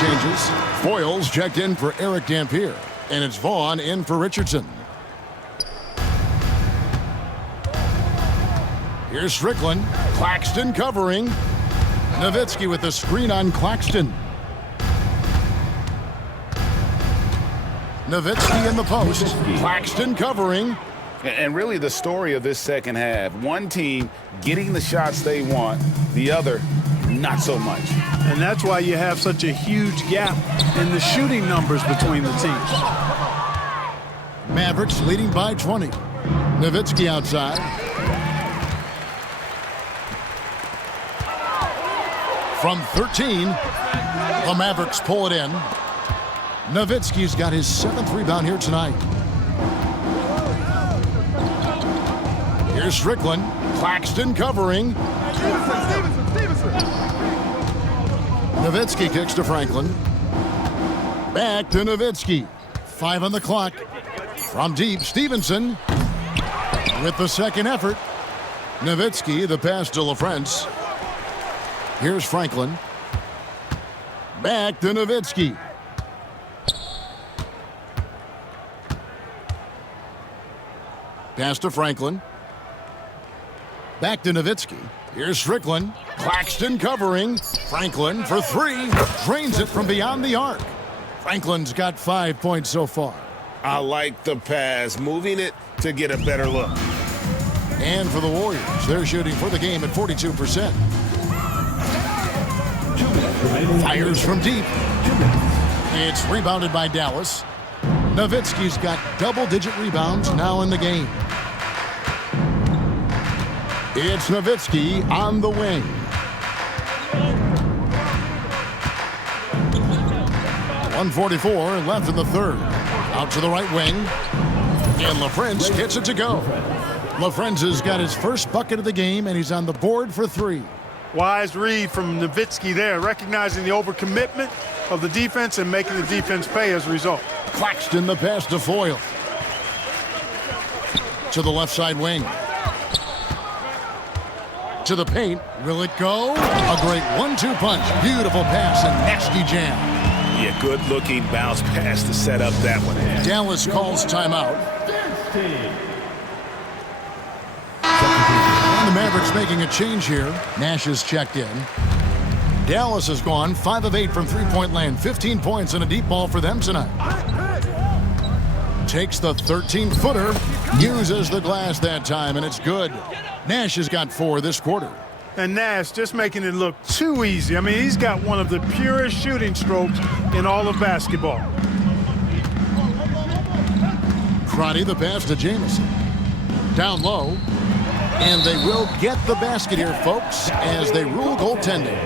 Changes. Foyles checked in for Eric Dampier, and it's Vaughn in for Richardson. Here's Strickland. Claxton covering. Nowitzki with the screen on Claxton. Nowitzki in the post. Claxton covering. And really the story of this second half, one team getting the shots they want, the other not so much. And that's why you have such a huge gap in the shooting numbers between the teams. Mavericks leading by 20. Nowitzki outside. From 13, the Mavericks pull it in. Nowitzki's got his 7th rebound here tonight. Here's Strickland. Claxton covering. Nowitzki kicks to Franklin. Back to Nowitzki. 5 on the clock. From deep, Stevenson with the second effort. Nowitzki, the pass to LaFrance. Here's Franklin. Back to Nowitzki. Pass to Franklin. Back to Nowitzki. Here's Strickland. Claxton covering. Franklin for 3. Drains it from beyond the arc. Franklin's got 5 points so far. I like the pass, moving it to get a better look. And for the Warriors, they're shooting for the game at 42%. Fires from deep. It's rebounded by Dallas. Nowitzki's got double-digit rebounds now in the game. It's Nowitzki on the wing. .144 left in the third. Out to the right wing. And LaFrance gets it to go. LaFrance has got his first bucket of the game, and he's on the board for 3. Wise read from Nowitzki there, recognizing the overcommitment of the defense and making the defense pay as a result. Claxton the pass to Foyle. To the left side wing. To the paint. Will it go? A great 1-2 punch. Beautiful pass and nasty jam. Yeah, good-looking bounce pass to set up that one. Dallas calls timeout. And the Mavericks making a change here. Nash is checked in. Dallas has gone 5 of 8 from three-point land. 15 points and a deep ball for them tonight. Takes the 13-footer. Uses the glass that time, and it's good. Nash has got 4 this quarter. And Nash just making it look too easy. I mean, he's got one of the purest shooting strokes in all of basketball. Crotty the pass to Jamison. Down low. And they will get the basket here, folks, as they rule goaltending.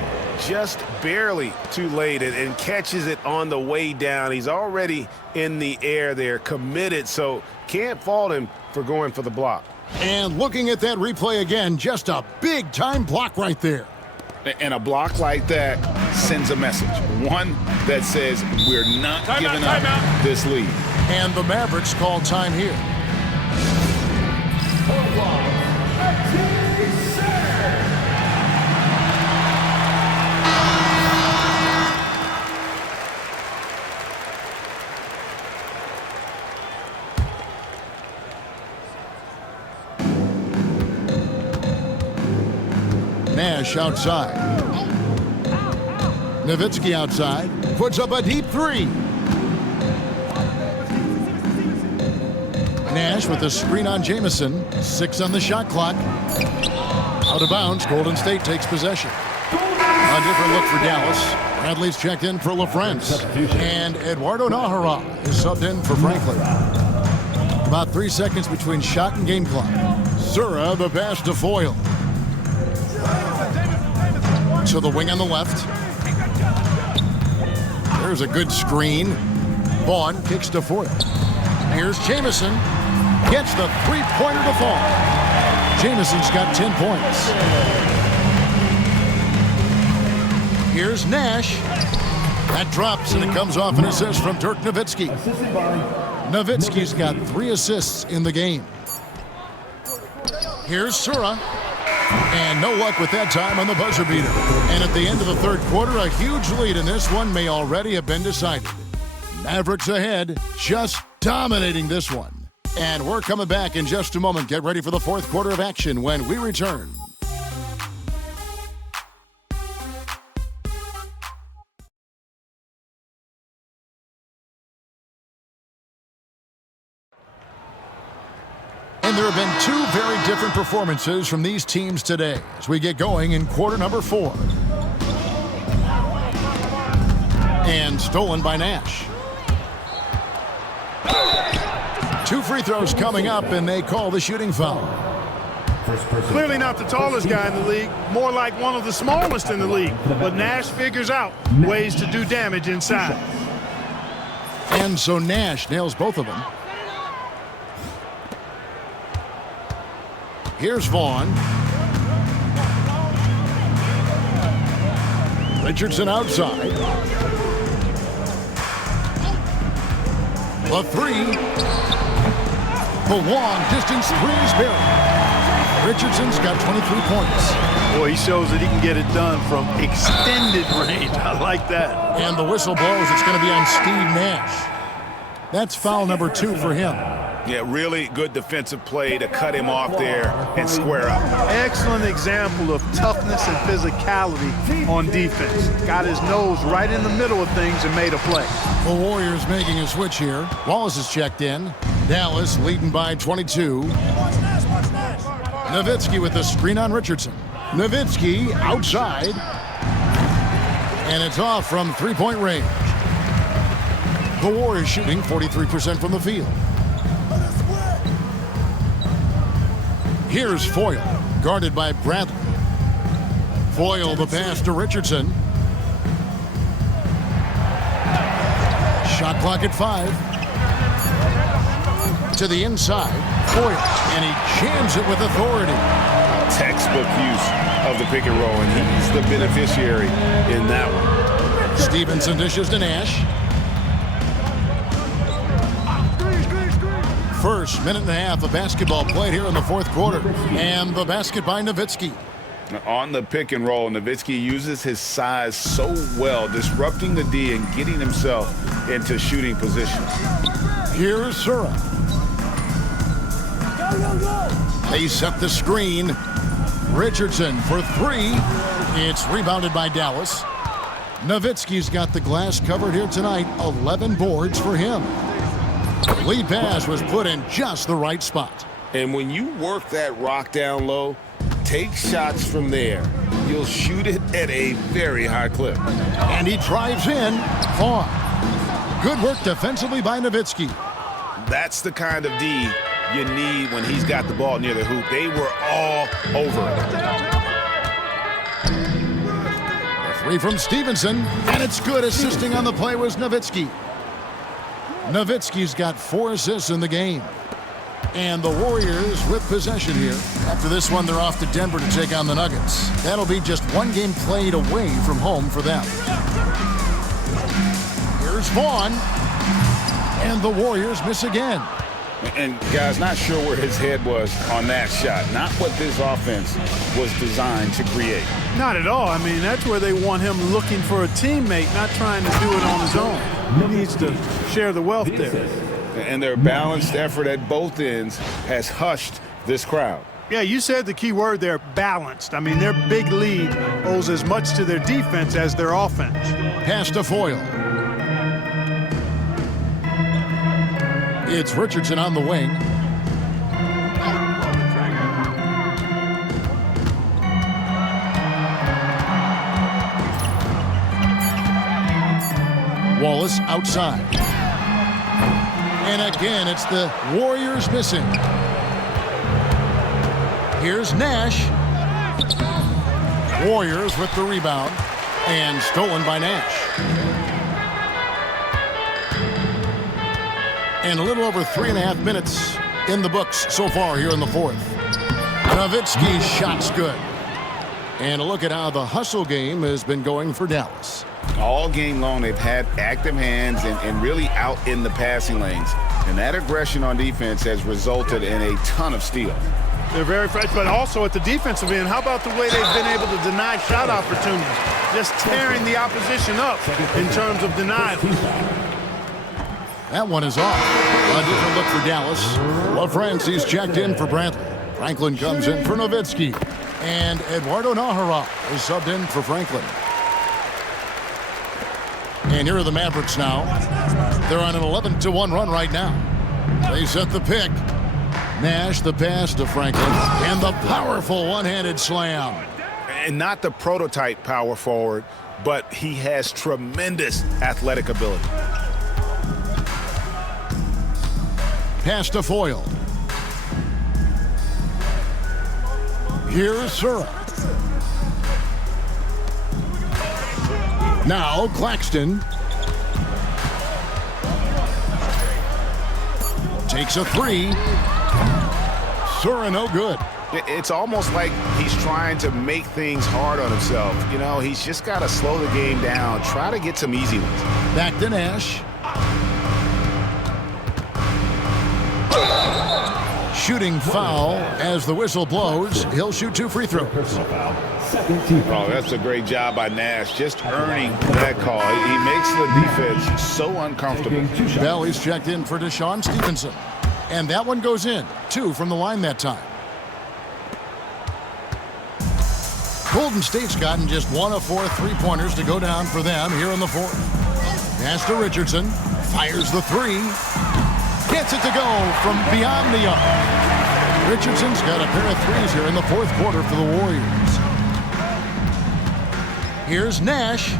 Just barely too late and catches it on the way down. He's already in the air there, committed, so can't fault him for going for the block. And looking at that replay again, just a big-time block right there. And a block like that sends a message. One that says we're not giving up this lead. And the Mavericks call time here. Nash outside. Nowitzki outside. Puts up a deep 3. Nash with the screen on Jamison. 6 on the shot clock. Out of bounds. Golden State takes possession. A different look for Dallas. Bradley's checked in for LaFrance. And Eduardo Nahara is subbed in for Franklin. About 3 seconds between shot and game clock. Sura the pass to Foyle. To the wing on the left. There's a good screen. Vaughn kicks to Foyle. Here's Jamison. Gets the three-pointer to fall. Jamison's got 10 points. Here's Nash. That drops, and it comes off an assist from Dirk Nowitzki. Nowitzki's got 3 assists in the game. Here's Sura. And no luck with that time on the buzzer beater. And at the end of the third quarter, a huge lead in this one may already have been decided. Mavericks ahead, just dominating this one. And we're coming back in just a moment. Get ready for the fourth quarter of action when we return. And there have been 2 very different performances from these teams today as we get going in quarter number 4. And stolen by Nash. 2 free throws coming up, and they call the shooting foul. Clearly not the tallest guy in the league, more like one of the smallest in the league. But Nash figures out ways to do damage inside. And so Nash nails both of them. Here's Vaughn. Richardson outside. The three. The long distance three is buried. Richardson's got 23 points. Boy, he shows that he can get it done from extended range. I like that. And the whistle blows. It's going to be on Steve Nash. That's foul number 2 for him. Yeah, really good defensive play to cut him off there and square up. Excellent example of toughness and physicality on defense. Got his nose right in the middle of things and made a play. The Warriors making a switch here. Wallace is checked in. Dallas leading by 22. Nowitzki with the screen on Richardson. Nowitzki outside. And it's off from three-point range. The Warriors shooting 43% from the field. Here's Foyle, guarded by Bradley. Foyle the pass to Richardson. Shot clock at 5. To the inside, Foyle, and he jams it with authority. Textbook use of the pick and roll, and he's the beneficiary in that one. Stevenson dishes to Nash. First minute and a half of basketball played here in the fourth quarter. And the basket by Nowitzki. On the pick and roll, Nowitzki uses his size so well, disrupting the D and getting himself into shooting position. Here's Sura. They set the screen. Richardson for 3. It's rebounded by Dallas. Nowitzki's got the glass covered here tonight. 11 boards for him. The lead pass was put in just the right spot. And when you work that rock down low, take shots from there. You'll shoot it at a very high clip. And he drives in. Vaughn. Good work defensively by Nowitzki. That's the kind of D you need when he's got the ball near the hoop. They were all over it. A 3 from Stevenson, and it's good. Assisting on the play was Nowitzki. Nowitzki's got 4 assists in the game. And the Warriors with possession here. After this one, they're off to Denver to take on the Nuggets. That'll be just 1 game played away from home for them. Here's Vaughn. And the Warriors miss again. And, guys, not sure where his head was on that shot. Not what this offense was designed to create. Not at all. I mean, that's where they want him looking for a teammate, not trying to do it on his own. He needs to share the wealth there. And their balanced effort at both ends has hushed this crowd. Yeah, you said the key word there, balanced. I mean, their big lead owes as much to their defense as their offense. Pass to Foyle. It's Richardson on the wing. Wallace outside. And again, it's the Warriors missing. Here's Nash. Warriors with the rebound. And stolen by Nash. And a little over 3.5 minutes in the books so far here in the fourth. Nowitzki's shot's good. And a look at how the hustle game has been going for Dallas. All game long, they've had active hands and really out in the passing lanes. And that aggression on defense has resulted in a ton of steals. They're very fresh, but also at the defensive end, how about the way they've been able to deny shot opportunities? Just tearing the opposition up in terms of denial. That one is off. A different look for Dallas. LaFrancie's checked in for Bradley. Franklin comes in for Nowitzki. And Eduardo Nájera is subbed in for Franklin. And here are the Mavericks now. They're on an 11-1 run right now. They set the pick. Nash the pass to Franklin. And the powerful one-handed slam. And not the prototype power forward, but he has tremendous athletic ability. Pass to Foyle. Here's Sura. Now Claxton. Takes a three. Sura no good. It's almost like he's trying to make things hard on himself. You know, he's just got to slow the game down, try to get some easy ones. Back to Nash. Shooting foul as the whistle blows. He'll shoot 2 free throws. Oh, that's a great job by Nash, just earning that call. He makes the defense so uncomfortable. Bell is checked in for Deshaun Stevenson. And that one goes in. 2 from the line that time. Golden State's gotten just 1 of 4 3-pointers to go down for them here in the fourth. Pass to Richardson. Fires the 3. Gets it to go from beyond the arc. Richardson's got a pair of 3s here in the fourth quarter for the Warriors. Here's Nash.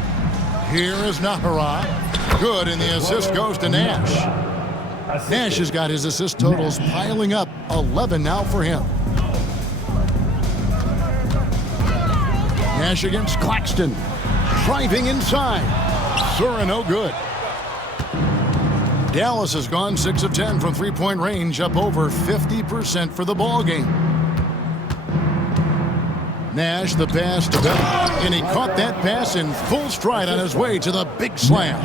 Here is Nahara. Good, and the assist goes to Nash. Nash has got his assist totals piling up. 11 now for him. Nash against Claxton. Driving inside. Sura no good. Dallas has gone 6 of 10 from 3-point range, up over 50% for the ball game. Nash the pass to Bell, and he caught that pass in full stride on his way to the big slam.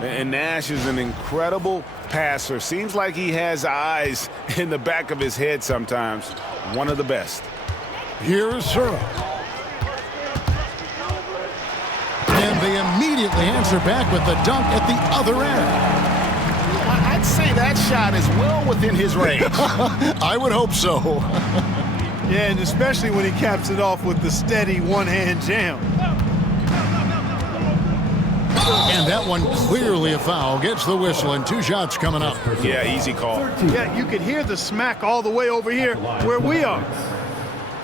And Nash is an incredible passer. Seems like he has eyes in the back of his head sometimes. One of the best. Here's Sura. And they immediately answer back with the dunk at the other end. I'd say that shot is well within his range. I would hope so. Yeah, and especially when he caps it off with the steady one-hand jam. And that one clearly a foul. Gets the whistle and 2 shots coming up. Yeah, easy call. Yeah, you could hear the smack all the way over here where we are.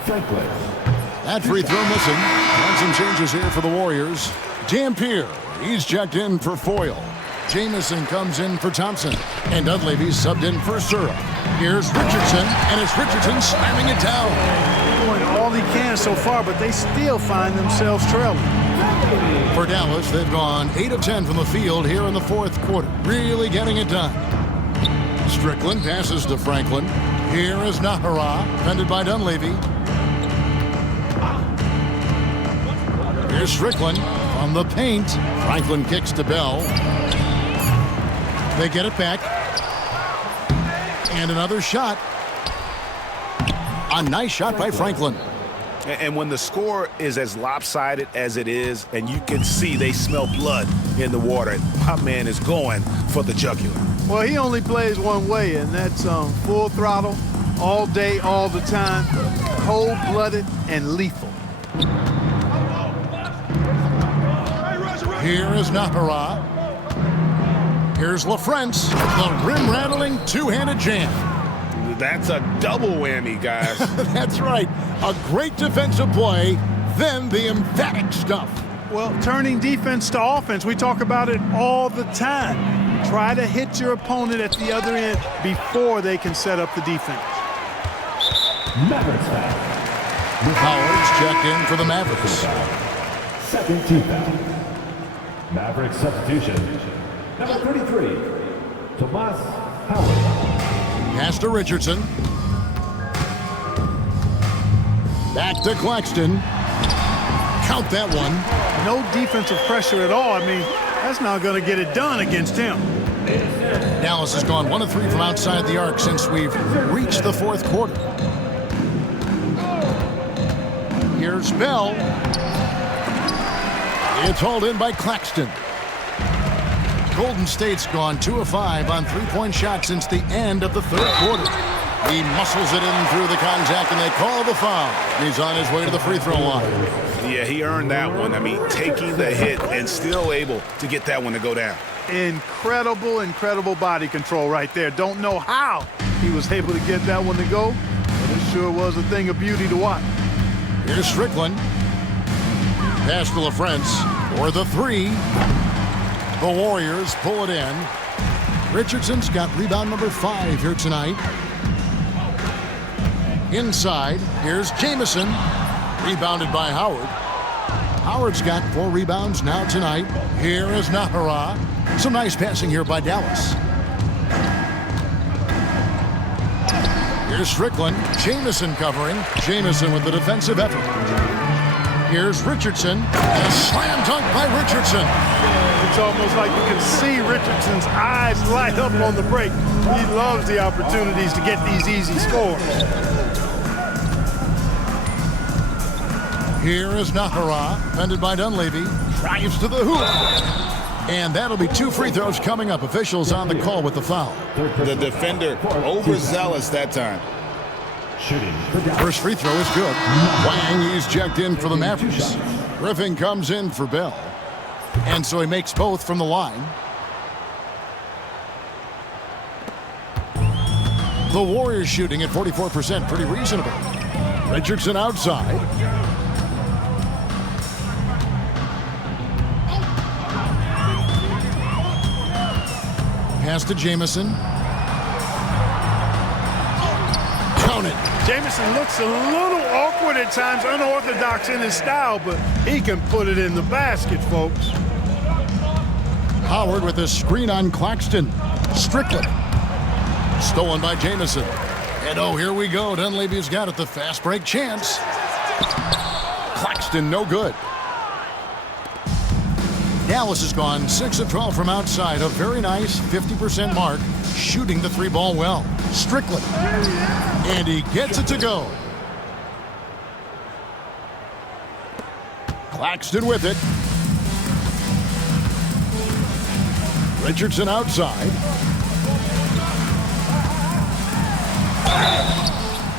That free throw missing. And some changes here for the Warriors. Dampier, he's checked in for Foyle. Jamison comes in for Thompson. And Dunleavy's subbed in for Sura. Here's Richardson, and it's Richardson slamming it down. Doing all he can so far, but they still find themselves trailing. For Dallas, they've gone 8 of 10 from the field here in the fourth quarter. Really getting it done. Strickland passes to Franklin. Here is Nahara, defended by Dunleavy. Here's Strickland from the paint. Franklin kicks to Bell. They get it back. And another shot. A nice shot by Franklin. And when the score is as lopsided as it is, and you can see they smell blood in the water, my man is going for the jugular. Well, he only plays one way, and that's full throttle, all day, all the time, cold-blooded and lethal. Here is Nahara. Here's LaFrance, the rim-rattling two-handed jam. That's a double whammy, guys. That's right. A great defensive play, then the emphatic stuff. Well, turning defense to offense, we talk about it all the time. Try to hit your opponent at the other end before they can set up the defense. Mavericks foul. Howard's checked in for the Mavericks. Second team foul. Mavericks substitution. Number 33, Tomas Howard. Pass to Richardson. Back to Claxton. Count that one. No defensive pressure at all. I mean, that's not going to get it done against him. Dallas has gone 1 of 3 from outside the arc since we've reached the fourth quarter. Here's Bell. It's hauled in by Claxton. Golden State's gone 2 of 5 on 3-point shots since the end of the third quarter. He muscles it in through the contact, and they call the foul. He's on his way to the free throw line. Yeah, he earned that one. I mean, taking the hit and still able to get that one to go down. Incredible, incredible body control right there. Don't know how he was able to get that one to go, but it sure was a thing of beauty to watch. Here's Strickland. Pass to LaFrance for the three. The Warriors pull it in. Richardson's got rebound number 5 here tonight. Inside, here's Jamison. Rebounded by Howard. Howard's got 4 rebounds now tonight. Here is Nahara. Some nice passing here by Dallas. Here's Strickland. Jamison covering. Jamison with the defensive effort. Here's Richardson. And a slam dunk by Richardson. It's almost like you can see Richardson's eyes light up on the break. He loves the opportunities to get these easy scores. Here is Nahara, defended by Dunleavy. Drives to the hoop. And that'll be 2 free throws coming up. Officials on the call with the foul. The defender overzealous that time. First free throw is good. Wang, he's checked in for the Mavericks. Griffin comes in for Bell. And so he makes both from the line. The Warriors shooting at 44%, pretty reasonable. Richardson outside. Pass to Jamison. Count it. Jamison looks a little awkward at times, unorthodox in his style, but he can put it in the basket, folks. Howard with a screen on Claxton. Strickland. Stolen by Jamison. And oh, here we go. Dunleavy's got it. The fast break chance. Claxton, no good. Dallas has gone 6 of 12 from outside. A very nice 50% mark. Shooting the 3-ball well. Strickland. And he gets it to go. Claxton with it. Richardson outside.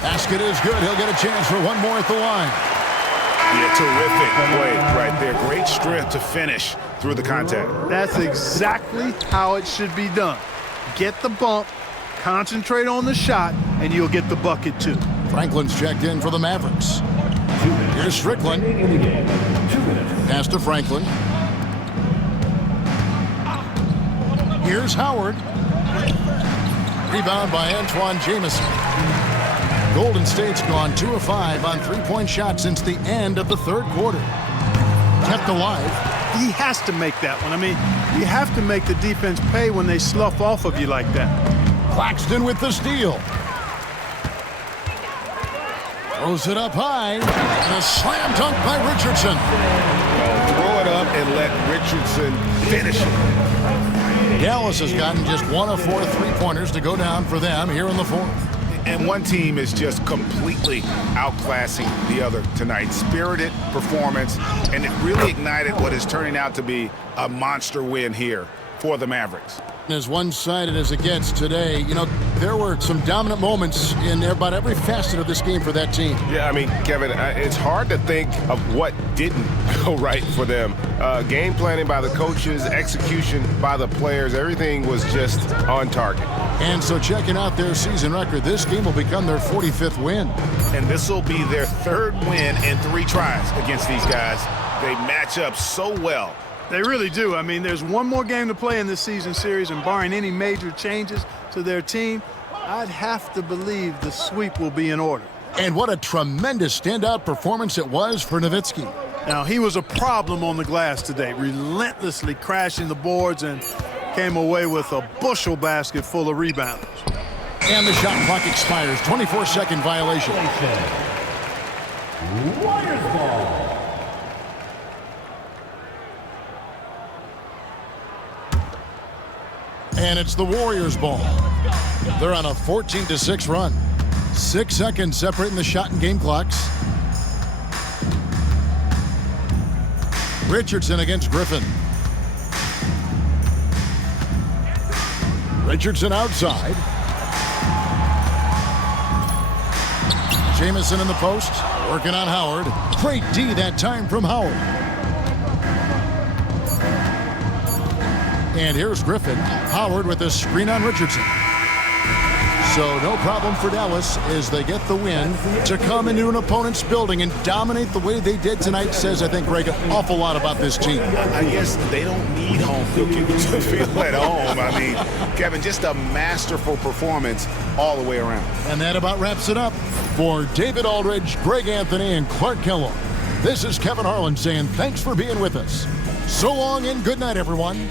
Basket is good. He'll get a chance for one more at the line. Yeah, terrific play right there. Great strength to finish through the contact. That's exactly how it should be done. Get the bump, concentrate on the shot, and you'll get the bucket too. Franklin's checked in for the Mavericks. Here's Strickland. Pass to Franklin. Here's Howard. Rebound by Antoine Jamison. Golden State's gone 2 of 5 on 3-point shots since the end of the 3rd quarter. Kept alive. He has to make that one. I mean, you have to make the defense pay when they slough off of you like that. Claxton with the steal. Throws it up high. And a slam dunk by Richardson. Throw it up and let Richardson finish it. Dallas has gotten just 1 of 4 3-pointers to go down for them here in the 4th. And one team is just completely outclassing the other tonight. Spirited performance, and it really ignited what is turning out to be a monster win here for the Mavericks. As one-sided as it gets today, you know, there were some dominant moments in about every facet of this game for that team. Yeah, I mean, Kevin, it's hard to think of what didn't go right for them. Game planning by the coaches, execution by the players, everything was just on target. And so checking out their season record, this game will become their 45th win. And this will be their 3rd win in 3 tries against these guys. They match up so well. They really do. I mean, there's one more game to play in this season series, and barring any major changes to their team, I'd have to believe the sweep will be in order. And what a tremendous standout performance it was for Nowitzki. Now, he was a problem on the glass today, relentlessly crashing the boards and came away with a bushel basket full of rebounds. And the shot clock expires. 24-second violation. Warriors ball. And it's the Warriors' ball. They're on a 14-6 run. 6 seconds separating the shot and game clocks. Richardson against Griffin. Richardson outside. Jamison in the post, working on Howard. Great D that time from Howard. And here's Griffin. Howard with a screen on Richardson. So no problem for Dallas as they get the win. To come into an opponent's building and dominate the way they did tonight says, I think, Greg, an awful lot about this team. I guess they don't need home cooking to feel at home. I mean, Kevin, just a masterful performance all the way around. And that about wraps it up. For David Aldridge, Greg Anthony, and Clark Kellogg, this is Kevin Harlan saying thanks for being with us. So long and good night, everyone.